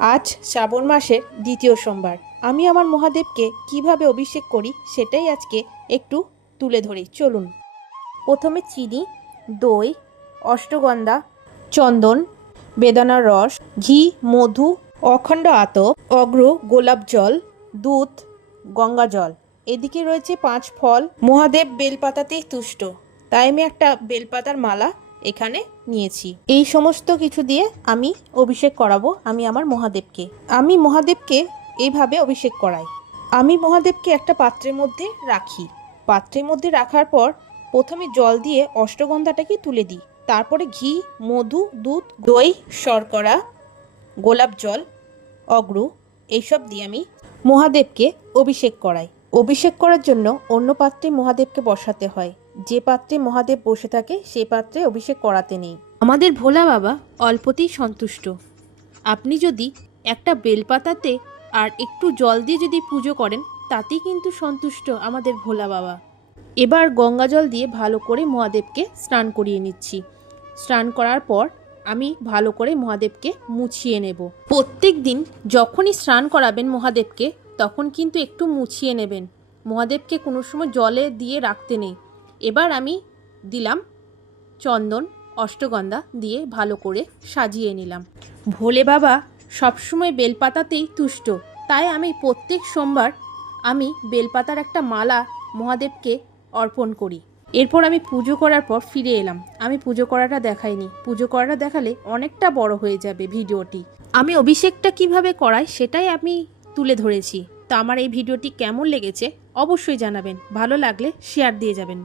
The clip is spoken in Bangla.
আজ শ্রাবণ মাসের দ্বিতীয় সোমবার। আমি আমার মহাদেবকে কিভাবে অভিষেক করি সেটাই আজকে একটু তুলে ধরি, চলুন। প্রথমে চিনি, দই, অষ্টগন্ধা, চন্দন, বেদানার রস, ঘি, মধু, অখণ্ড আতপ, অগ্র, গোলাপ জল, দুধ, গঙ্গা জল, এদিকে রয়েছে 5 ফল। মহাদেব বেলপাতাতেই তুষ্ট, তাই আমি একটা বেলপাতার মালা এখানে নিয়েছি। এই সমস্ত কিছু দিয়ে আমি অভিষেক করাবো আমি আমার মহাদেবকে। আমি মহাদেবকে এইভাবে অভিষেক করাই। আমি মহাদেবকে একটা পাত্রের মধ্যে রাখি। পাত্রের মধ্যে রাখার পর প্রথমে জল দিয়ে অষ্টগন্ধাটাকে তুলে দিই। তারপরে ঘি, মধু, দুধ, দই, শর্করা, গোলাপ জল, অগ্রু এইসব দিয়ে আমি মহাদেবকে অভিষেক করাই। অভিষেক করার জন্য অন্য পাত্রে মহাদেবকে বসাতে হয়। যে পাত্রে মহাদেব বসে থাকে সেই পাত্রে অভিষেক করাতে নেই। আমাদের ভোলা বাবা অল্পতেই সন্তুষ্ট। আপনি যদি একটা বেলপাতাতে আর একটু জল দিয়ে যদি পুজো করেন তাতেই কিন্তু সন্তুষ্ট আমাদের ভোলা বাবা। এবার গঙ্গা জল দিয়ে ভালো করে মহাদেবকে স্নান করিয়ে নিচ্ছি। স্নান করার পর আমি ভালো করে মহাদেবকে মুছিয়ে নেব। প্রত্যেক দিন যখনই স্নান করাবেন মহাদেবকে তখন কিন্তু একটু মুছিয়ে নেবেন। মহাদেবকে কোনো সময় জলে দিয়ে রাখতে নেই। এবার আমি দিলাম চন্দন, অষ্টগন্ধা দিয়ে ভালো করে সাজিয়ে নিলাম। ভোলে বাবা সবসময় বেলপাতাতেই তুষ্ট, তাই আমি প্রত্যেক সোমবার আমি বেলপাতার একটা মালা মহাদেবকে অর্পণ করি। এরপর আমি পুজো করার পর ফিরে এলাম। আমি পুজো করাটা দেখাইনি, পুজো করাটা দেখালে অনেকটা বড় হয়ে যাবে ভিডিওটি। আমি অভিষেকটা কিভাবে করাই সেটাই আমি তুলে ধরেছি। তো আমার এই ভিডিওটি কেমন লেগেছে অবশ্যই জানাবেন। ভালো লাগলে শেয়ার দিয়ে যাবেন।